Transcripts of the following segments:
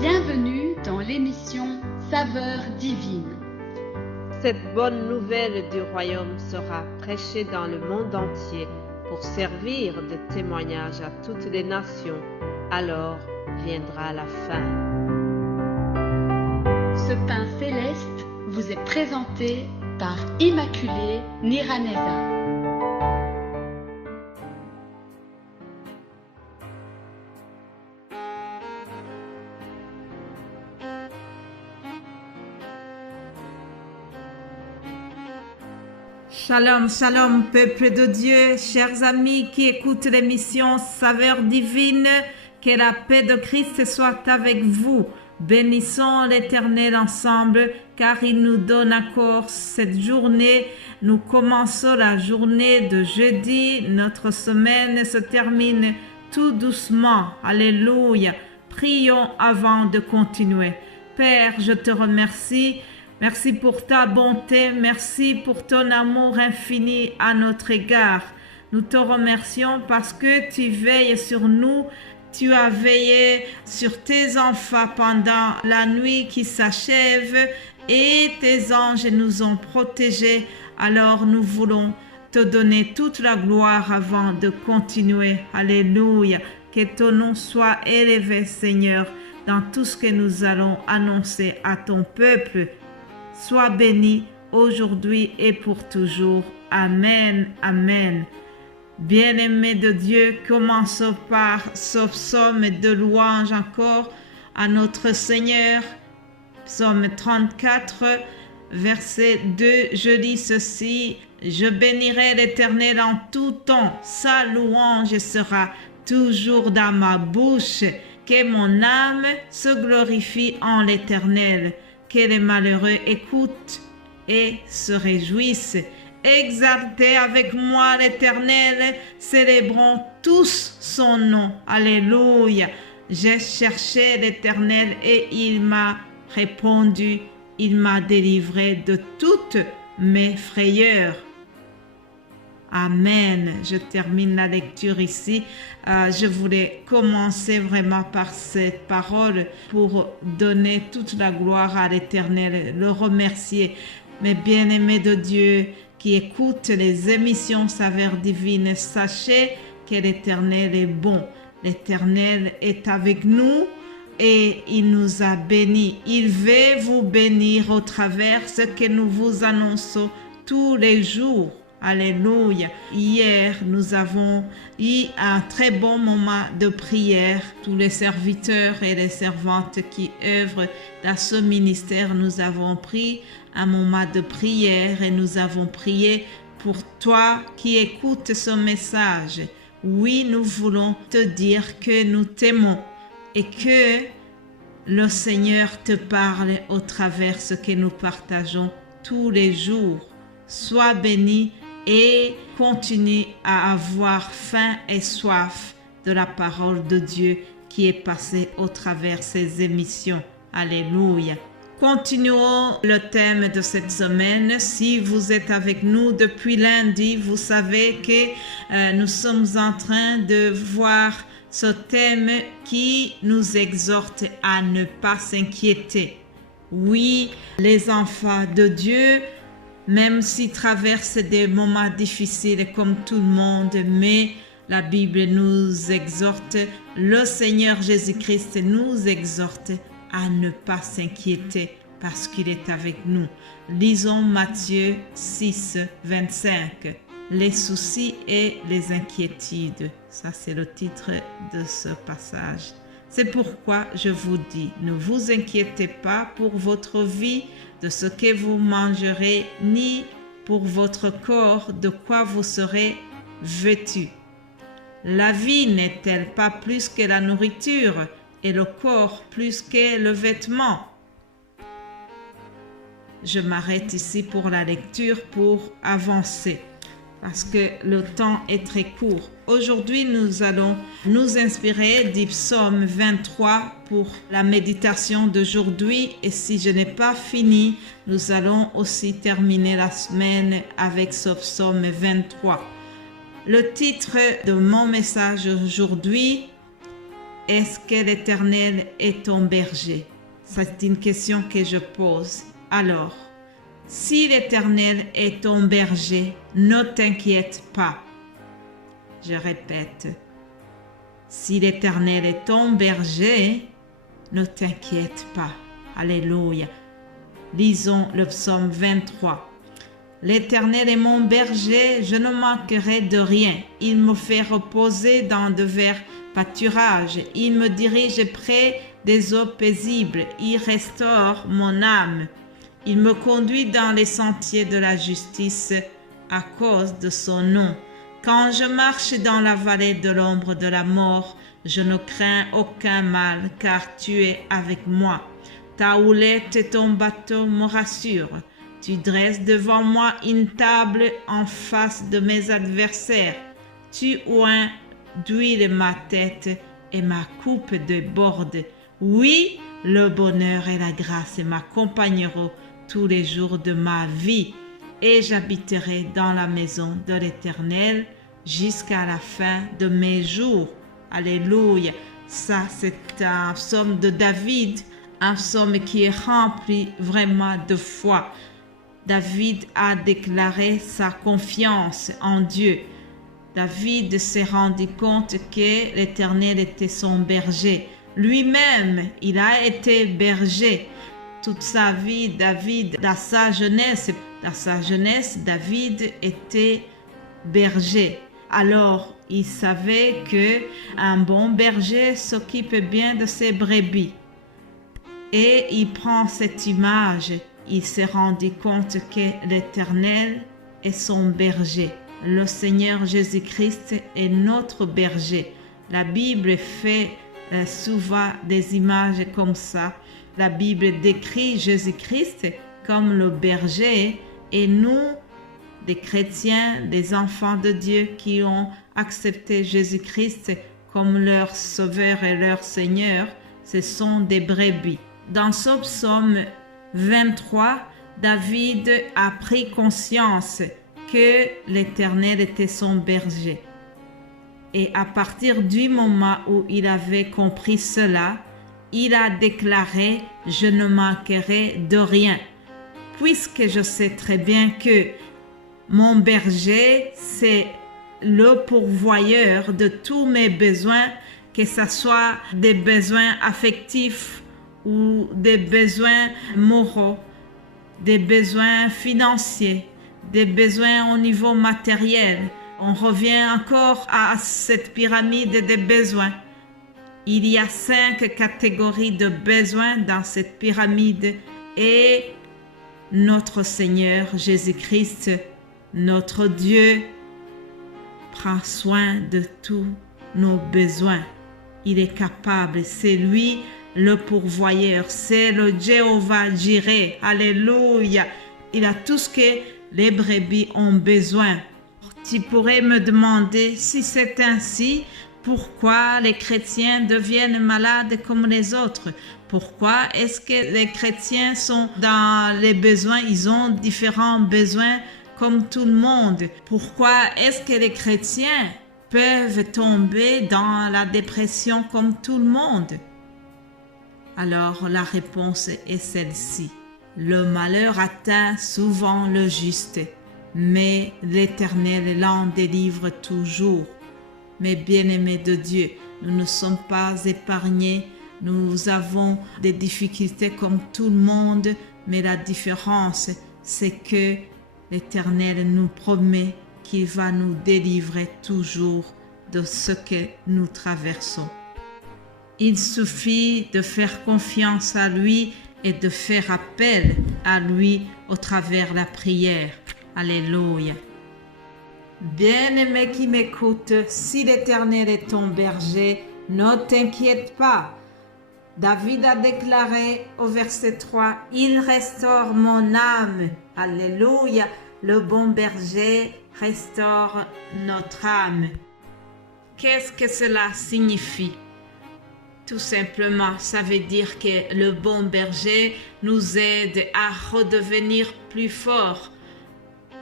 Bienvenue dans l'émission Saveurs divines. Cette bonne nouvelle du royaume sera prêchée dans le monde entier pour servir de témoignage à toutes les nations. Alors viendra la fin. Ce pain céleste vous est présenté par Immaculée Niraneza. Shalom, shalom, peuple de Dieu, chers amis qui écoutent l'émission Saveurs divines, que la paix de Christ soit avec vous. Bénissons l'Éternel ensemble, car il nous donne encore cette journée. Nous commençons la journée de jeudi, notre semaine se termine tout doucement. Alléluia. Prions avant de continuer. Père, je te remercie. Merci pour ta bonté, merci pour ton amour infini à notre égard. Nous te remercions parce que tu veilles sur nous, tu as veillé sur tes enfants pendant la nuit qui s'achève et tes anges nous ont protégés. Alors nous voulons te donner toute la gloire avant de continuer. Alléluia. Que ton nom soit élevé, Seigneur, dans tout ce que nous allons annoncer à ton peuple. Sois béni aujourd'hui et pour toujours. Amen, amen. Bien-aimés de Dieu, commençons par ce psaume de louange encore à notre Seigneur. Psaume 34, verset 2, je lis ceci. Je bénirai l'Éternel en tout temps, sa louange sera toujours dans ma bouche. Que mon âme se glorifie en l'Éternel. Que les malheureux écoutent et se réjouissent. Exaltez avec moi l'Éternel, célébrons tous son nom. Alléluia. J'ai cherché l'Éternel et il m'a répondu. Il m'a délivré de toutes mes frayeurs. Amen. Je termine la lecture ici. Je voulais commencer vraiment par cette parole pour donner toute la gloire à l'Éternel, le remercier. Mes bien-aimés de Dieu qui écoutent les émissions Saveurs divines, sachez que l'Éternel est bon. L'Éternel est avec nous et il nous a bénis. Il veut vous bénir au travers ce que nous vous annonçons tous les jours. Alléluia. Hier, nous avons eu un très bon moment de prière. Tous les serviteurs et les servantes qui œuvrent dans ce ministère, nous avons pris un moment de prière et nous avons prié pour toi qui écoutes ce message. Oui, nous voulons te dire que nous t'aimons et que le Seigneur te parle au travers ce que nous partageons tous les jours. Sois béni et continue à avoir faim et soif de la parole de Dieu qui est passée au travers ces émissions. Alléluia. Continuons le thème de cette semaine. Si vous êtes avec nous depuis lundi, vous savez que nous sommes en train de voir ce thème qui nous exhorte à ne pas s'inquiéter. Oui, les enfants de Dieu, même s'ils traversent des moments difficiles comme tout le monde, mais la Bible nous exhorte, le Seigneur Jésus-Christ nous exhorte à ne pas s'inquiéter parce qu'il est avec nous. Lisons Matthieu 6, 25. Les soucis et les inquiétudes. Ça, c'est le titre de ce passage. C'est pourquoi je vous dis, ne vous inquiétez pas pour votre vie, de ce que vous mangerez, ni pour votre corps, de quoi vous serez vêtus. La vie n'est-elle pas plus que la nourriture, et le corps plus que le vêtement? Je m'arrête ici pour la lecture pour avancer, parce que le temps est très court. Aujourd'hui, nous allons nous inspirer du psaume 23 pour la méditation d'aujourd'hui. Et si je n'ai pas fini, nous allons aussi terminer la semaine avec ce psaume 23. Le titre de mon message aujourd'hui, est-ce que l'Éternel est ton berger? C'est une question que je pose. Alors, si l'Éternel est ton berger, ne t'inquiète pas. Je répète, si l'Éternel est ton berger, ne t'inquiète pas. Alléluia. Lisons le psaume 23. L'Éternel est mon berger, je ne manquerai de rien. Il me fait reposer dans de verts pâturages. Il me dirige près des eaux paisibles. Il restaure mon âme. Il me conduit dans les sentiers de la justice à cause de son nom. Quand je marche dans la vallée de l'ombre de la mort, je ne crains aucun mal, car tu es avec moi. Ta houlette et ton bâton me rassurent. Tu dresses devant moi une table en face de mes adversaires. Tu oins d'huile ma tête et ma coupe déborde. Oui, le bonheur et la grâce m'accompagneront tous les jours de ma vie, et j'habiterai dans la maison de l'Éternel jusqu'à la fin de mes jours. Alléluia. Ça, c'est un psaume de David, un psaume qui est rempli vraiment de foi. David a déclaré sa confiance en Dieu. David s'est rendu compte que l'Éternel était son berger. Lui-même, il a été berger. Toute sa vie, David, dans sa jeunesse, David était berger. Alors, il savait qu'un bon berger s'occupe bien de ses brebis. Et il prend cette image. Il s'est rendu compte que l'Éternel est son berger. Le Seigneur Jésus-Christ est notre berger. La Bible fait souvent des images comme ça. La Bible décrit Jésus-Christ comme le berger et nous, des chrétiens, des enfants de Dieu qui ont accepté Jésus-Christ comme leur sauveur et leur Seigneur, ce sont des brebis. Dans ce psaume 23, David a pris conscience que l'Éternel était son berger. Et à partir du moment où il avait compris cela, il a déclaré « Je ne manquerai de rien ». Puisque je sais très bien que mon berger, c'est le pourvoyeur de tous mes besoins, que ce soit des besoins affectifs ou des besoins moraux, des besoins financiers, des besoins au niveau matériel. On revient encore à cette pyramide des besoins. Il y a 5 catégories de besoins dans cette pyramide et notre Seigneur Jésus-Christ, notre Dieu, prend soin de tous nos besoins. Il est capable, c'est lui le pourvoyeur, c'est le Jéhovah Jireh. Alléluia. Il a tout ce que les brebis ont besoin. Tu pourrais me demander si c'est ainsi, pourquoi les chrétiens deviennent malades comme les autres? Pourquoi est-ce que les chrétiens sont dans les besoins? Ils ont différents besoins comme tout le monde. Pourquoi est-ce que les chrétiens peuvent tomber dans la dépression comme tout le monde? Alors la réponse est celle-ci. Le malheur atteint souvent le juste, mais l'Éternel l'en délivre toujours. Mes bien-aimés de Dieu, nous ne sommes pas épargnés. Nous avons des difficultés comme tout le monde, mais la différence, c'est que l'Éternel nous promet qu'il va nous délivrer toujours de ce que nous traversons. Il suffit de faire confiance à lui et de faire appel à lui au travers de la prière. Alléluia. Bien-aimé qui m'écoute, si l'Éternel est ton berger, ne t'inquiète pas. David a déclaré au verset 3, « Il restaure mon âme. » Alléluia. Le bon berger restaure notre âme. Qu'est-ce que cela signifie? Tout simplement, ça veut dire que le bon berger nous aide à redevenir plus forts.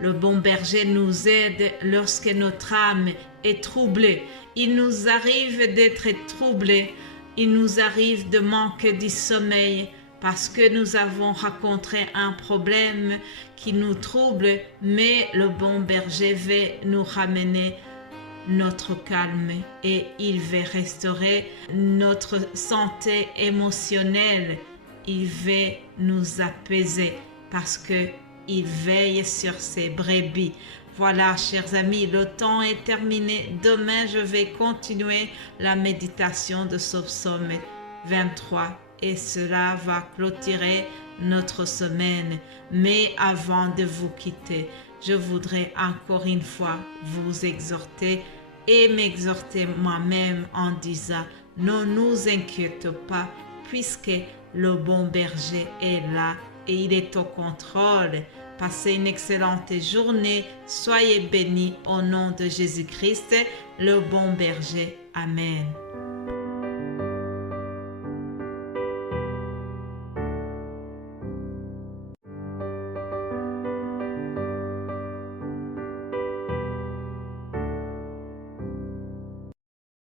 Le bon berger nous aide lorsque notre âme est troublée. Il nous arrive d'être troublés il nous arrive de manquer du sommeil parce que nous avons rencontré un problème qui nous trouble, mais le bon berger va nous ramener notre calme et il va restaurer notre santé émotionnelle. Il va nous apaiser parce que il veille sur ses brebis. Voilà, chers amis, le temps est terminé. Demain, je vais continuer la méditation de ce psaume 23 et cela va clôturer notre semaine. Mais avant de vous quitter, je voudrais encore une fois vous exhorter et m'exhorter moi-même en disant: ne nous inquiétons pas puisque le bon berger est là et il est au contrôle. Passez une excellente journée. Soyez bénis au nom de Jésus-Christ, le bon berger. Amen.